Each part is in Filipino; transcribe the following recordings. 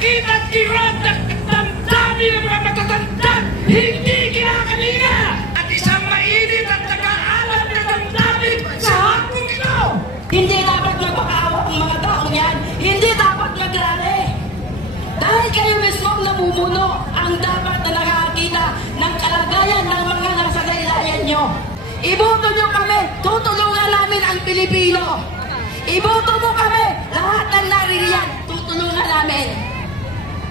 nakakita at kirot ng damdamin ng mga matatanda, hindi kinakalinga at isang mainit at nag-aalam na damdamin sa hapong ito. Hindi dapat magpakaawak ang mga taong yan. Hindi dapat magrali. Dahil kayo mismong namumuno ang dapat na nakakita ng kalagayan ng mga nasa laylayan nyo. Iboto nyo kami, tutulungan namin ang Pilipino. Iboto mo kami, lahat ng naririyan, tutulungan namin.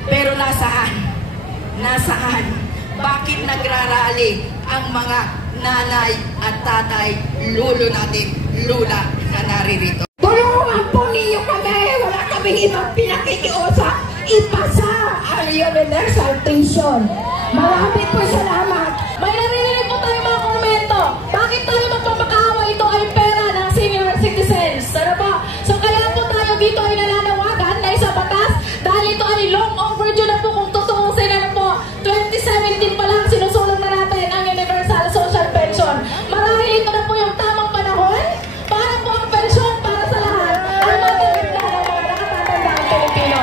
Pero nasaan? Nasaan? Bakit nagrarally ang mga nanay at tatay, lolo natin, lula na naririto? Tulungan po ninyo kami, wala kaming ibang pinakikiusap. Ipasa ang universal pension. Maraming po salamat. May narinig po tayo mga komento. Bakit tayo magpapakawa? Ito ay pera ng senior citizens. Ano ba? So kaya po tayo dito ay nananawagan na isa batas dahil ito ay long overdue na po kung tutuusin na po. 2017 pa lang sinusulong na natin ang universal social pension. Marahil ito na po yung tamang panahon para po ang pension para sa lahat. Ang matagit na ng mga nakatatandang Pilipino.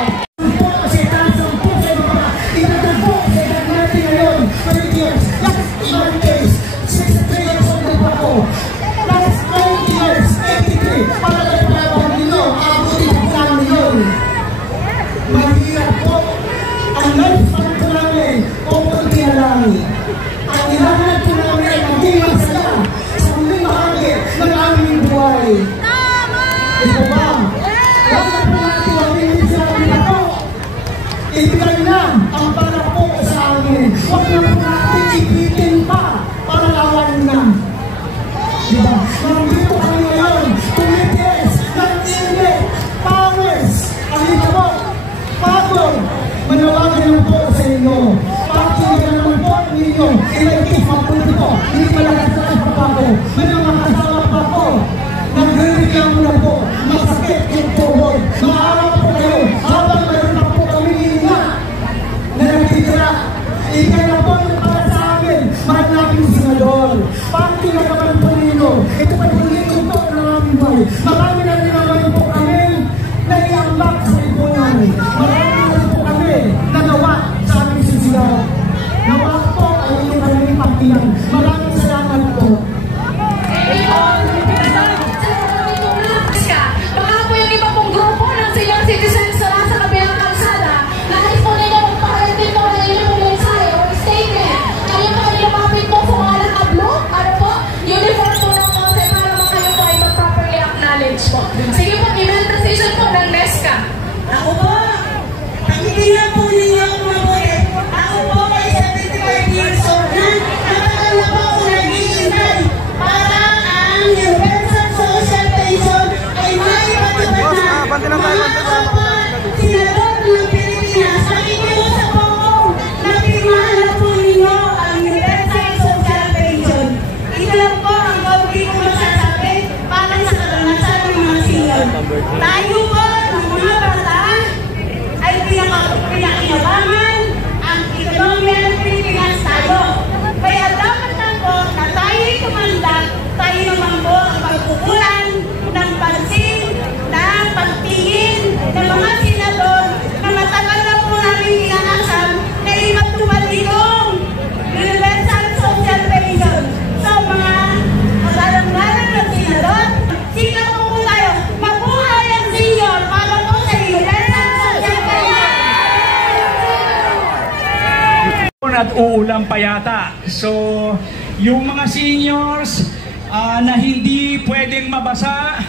Mahirap po ang lifespan po namin o pagkialami. Ang hinahanap po namin ay maging masaya sa muling bahagi ng aming buhay. Ito ba? Huwag na po natin ang sinabi na po. Ibigay na ang para po sa amin. Huwag na po natin ipitin pa para lawan na. Diba? Nandito kayo ngayon, tumitis, nag-init, pawis, ang ito po. Pagod, manawagan lang po sa inyo. Pakinggan naman po ninyo. Ilagkis magpunti po. Hindi malakas na kapapako. May mga kasama pa po. Nagre-reklamo na po. Masakit yung tuhod. Maaraw po kayo. Habang mayroon na po kami hininga na nagtitira. Ika na po yung para sa amin. Mahanapin yung senador. Pakinggan naman po ninyo. Ito pa po ninyo po ng aming buhay. Marami na rin naman po kami na iambak sa lipunan. Marami na po kami nagawa sa aming sisigaw. Nawa po ay inyong kami pagtilang. Maraming salamat po. Baka po yung iba pong grupo ng senior citizens na nasa kabilang kalsada, nais po nila magpakalit po na inyong mensahe o statement. Kaya po ay lumapit po sa mga nakablo, ano po, uniform po ng konse para kayo po ay mag-properly acknowledge po. Sige po, email decision po ng NESCA. Ako po, pagkikita po ninyo ang mabuti. Ako po ay 75 years old na. Matagal na po ako nag-iintay para ang universal social pension ay may matupad na. Mga po, senador ng Pilipinas, nakikiusap po ako na pirmahan na po ninyo ang universal social pension. Ito lang po ang gawin ko masasabi para sa karanasan ng mga senior. Tayo po, ng mga bata, ay pinakinabangan ang ekonomiya ng Pilipinas tayo. Kaya dapat lang po na tayo'y kumanda, tayo naman po ang pagkukulan ng pansin, ng pagtingin ng mga senador na matagal na po namin inanasam na imatupad itong universal social pension. So mga magalang-galang ng senador, sino po tayo? Mabuhay ang senior para po sa universal social pension! At uulan pa yata. So, yung mga seniors na hindi pwedeng mabasa,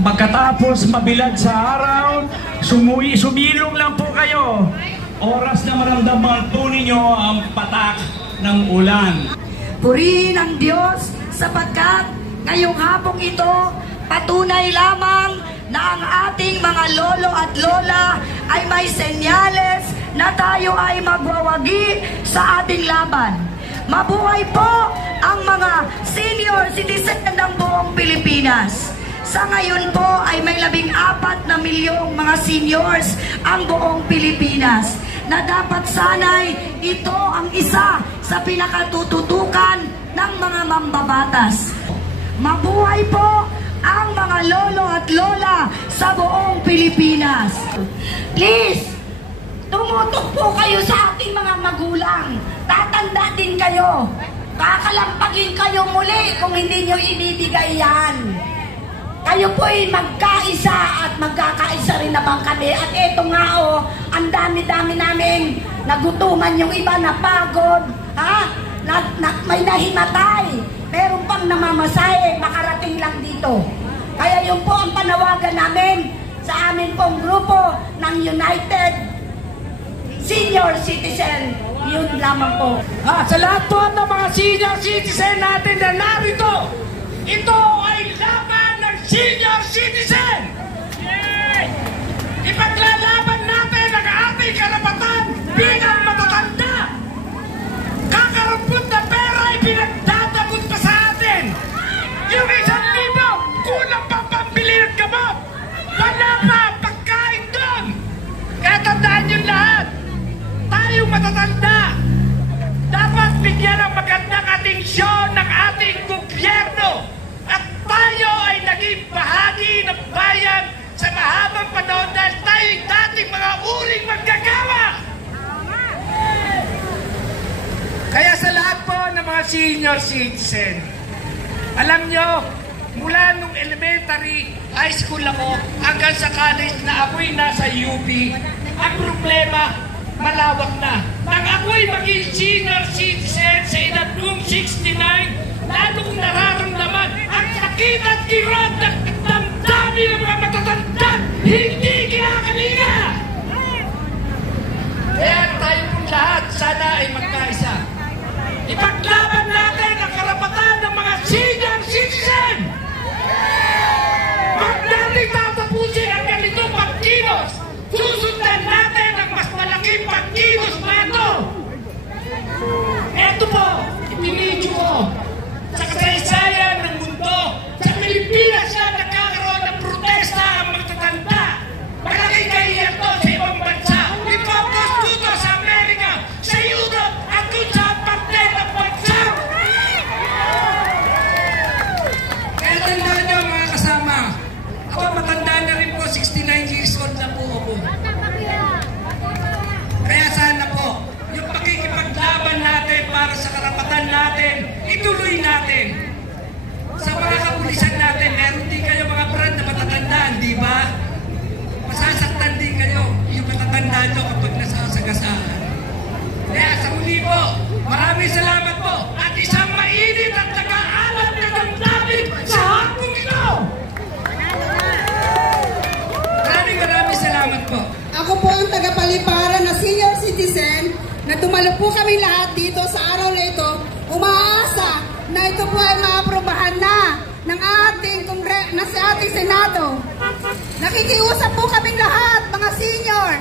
magkatapos mabilad sa araw, sumilong lang po kayo. Oras na maramdaman po ninyo ang patak ng ulan. Purihin ang Diyos sapagkat ngayong hapong ito, patunay lamang na ang ating mga lolo at lola ay may senyales na tayo ay magwawagi sa ating laban. Mabuhay po ang mga senior citizen ng buong Pilipinas. Sa ngayon po ay may 14 na milyong mga seniors ang buong Pilipinas na dapat sanay ito ang isa sa pinakatututukan ng mga mambabatas. Mabuhay po ang mga lolo at lola sa buong Pilipinas. Please, Tumutok po kayo sa ating mga magulang. Tatanda din kayo. Kakalampagin kayo muli kung hindi nyo ibibigay yan. Kayo po'y magkaisa at magkakaisa rin naman kami. At eto nga ang dami-dami namin nagutuman yung iba na pagod. May nahimatay. Meron pang namamasahe, makarating lang dito. Kaya yun po ang panawagan namin sa amin pong grupo ng United Senior Citizen. Yun lamang po. Sa lahat po ng mga senior citizen natin na narito, ito ay laban ng senior citizen! Ipaglalaban natin ang ating karapatan bilang matatanda! Kakarampot na pera ay pinagtatabot pa sa atin! Yung 1,000, kulang pang pambili ng gamot! Wala pa pagkain doon! Kaya tandaan nyo lahat, tayong matatanda, dapat bigyan ng magandang atensyon ng ating gobyerno at tayo ay naging bahagi ng bayan sa mahabang panahon dahil tayo dating mga uring manggagawa. Kaya sa lahat po ng mga senior citizen, alam nyo, mula nung elementary, high school ako, hanggang sa college na ako'y nasa UP, ang problema, malawak na. Nang ako'y maging senior citizen sa edad kong 69, lalo kong nararamdaman ang sakit at kirot ng damdamin ng mga matatanda, hindi kinakalinga! Kaya tayo pong lahat, sana ay magkaisa. Ipaglaban natin ang karapatan ng mga senior citizen! Huwag natin tatapusin ang ganitong pagkilos! Susundan natin ang mas malaking pagkilos na ito! Ito po, ipinidyo ko. Sa kasaysayan ng mundo, sa Pilipinas na nagkakaroon ng protesta ang magtatanda. Malaking kahiyan to sa ibang bansa. Ipapos dito sa Amerika, sa Europe, at kung sa parte ng bansa. Kaya tandaan nyo mga kasama, ako matanda na rin po, 69 years old na po ako. Kaya sana po, yung pakikipaglaban natin para sa karapatan natin, ituloy natin. Sa mga kapulisan natin, meron din kayo mga brand na matatandaan, di ba? Masasaktan din kayo yung matatandaan nyo kapag nasasagasaan. Kaya sa muli po, maraming salamat po at isang mainit at nag-aalam na damdamin sa hapong ito! Maraming salamat po. Ako po ang tagapaliparan na senior citizen na dumalo po kami lahat dito sa araw na ito. Umaasa na ito po ay maaprobahan na ng ating Senado. Nakikiusap po kami lahat, mga senior,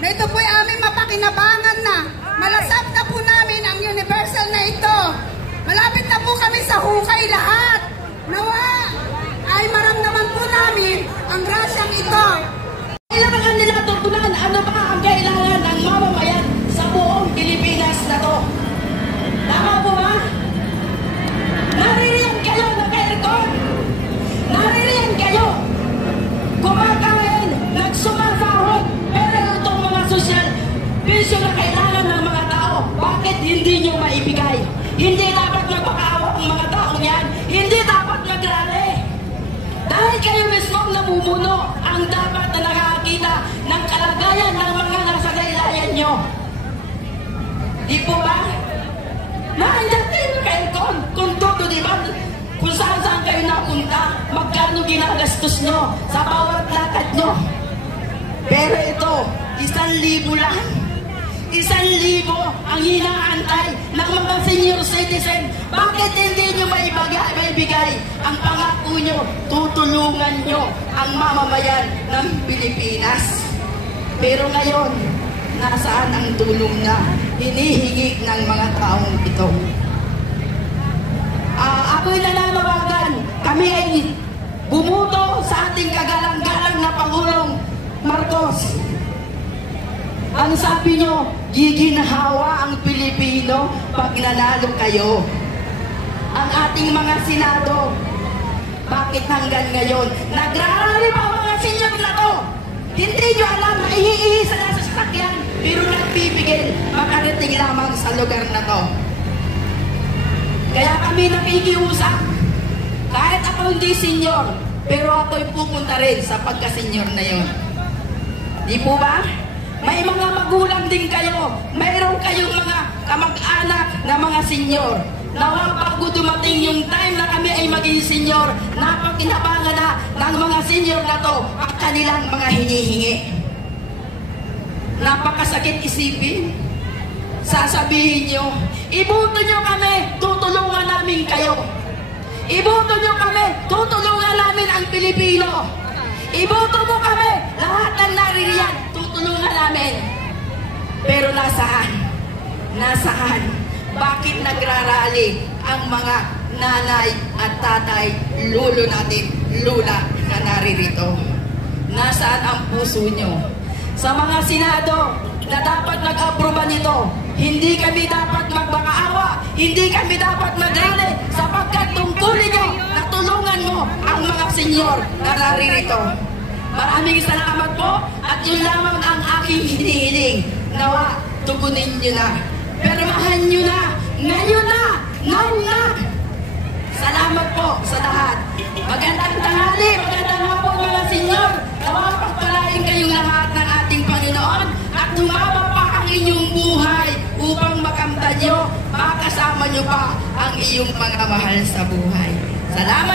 na ito po ay aming mapakinabangan na. Malasap na po namin ang universal na ito. Malapit na po kami sa hukay lahat. Nawa ay maramdaman po namin ang grasyang ito. Kailangan nila tutunan ano ba ang kailangan ng mamamayan sa buong Pilipinas na to. Tama po ba? Naririyan kayo ng aircon. Naririyan kayo. Kumakain, nagsumasahod. Pero itong mga social pension na kailangan ng mga tao, bakit hindi nyo maibigay? Hindi dapat magpakaawa ang mga taong yan. Hindi dapat magrali. Dahil kayo mismo namumuno ang dapat na nakakita ng kalagayan ng mga nasa laylayan nyo. Di po ba? Nandiyan kayo naka-aircon. Kung todo, di ba? Kung saan kayo napunta, magkano ginagastos nyo sa bawat lakad nyo. Pero ito, 1,000 lang. 1,000 ang hinaantay ng mga senior citizen. Bakit hindi nyo maibigay ang pangako nyo? Tutulungan nyo ang mamamayan ng Pilipinas. Pero ngayon, nasaan ang tulong na hinihingi ng mga taong ito? Ako'y nananawagan, kami ay bumuto sa ating kagalang-galang na Pangulong Marcos. Ang sabi nyo, giginhawa ang Pilipino pag nanalo kayo. Ang ating mga Senado, bakit hanggang ngayon nagrarali pa ang mga senior na to? Hindi nyo alam na ihiihisa na sa sasakyan, pero dumating lamang sa lugar na to. Kaya kami nakikiusap, kahit ako hindi senior, pero ako'y pupunta rin sa pagka-senior na yon. Di po ba? May mga magulang din kayo, mayroon kayong mga kamag-anak na mga senior. Nawa bago dumating yung time na kami ay maging senior, napakinabangan na ng mga senior na to ang kanilang mga hinihingi. Napakasakit isipin. Sasabihin nyo, iboto nyo kami, tutulungan namin kayo. Iboto nyo kami, tutulungan namin ang Pilipino. Iboto mo kami, lahat ng naririyan, tutulungan namin. Pero nasaan? Nasaan? Bakit nagrarally ang mga nanay at tatay, lolo natin, lula na naririto? Nasaan ang puso nyo? Sa mga senado na dapat nag-aproba nito, hindi kami dapat magbakaawa, hindi kami dapat mag-rally sapagkat tungkulin nyo na tulungan mo ang mga senyor na naririto. Maraming salamat po at yun lamang ang aking hinihiling. Nawa, tugunin nyo na. Permahan nyo na. Ngayon na. Now na. Salamat po sa lahat. Magandang tanghali, magandang hapon mga senyor. Nawa, pagpalain kayong lahat ng ating Panginoon at tumaba pa ang inyong buhay upang makamtan nyo, makasama nyo pa ang iyong mga mahal sa buhay. Salamat.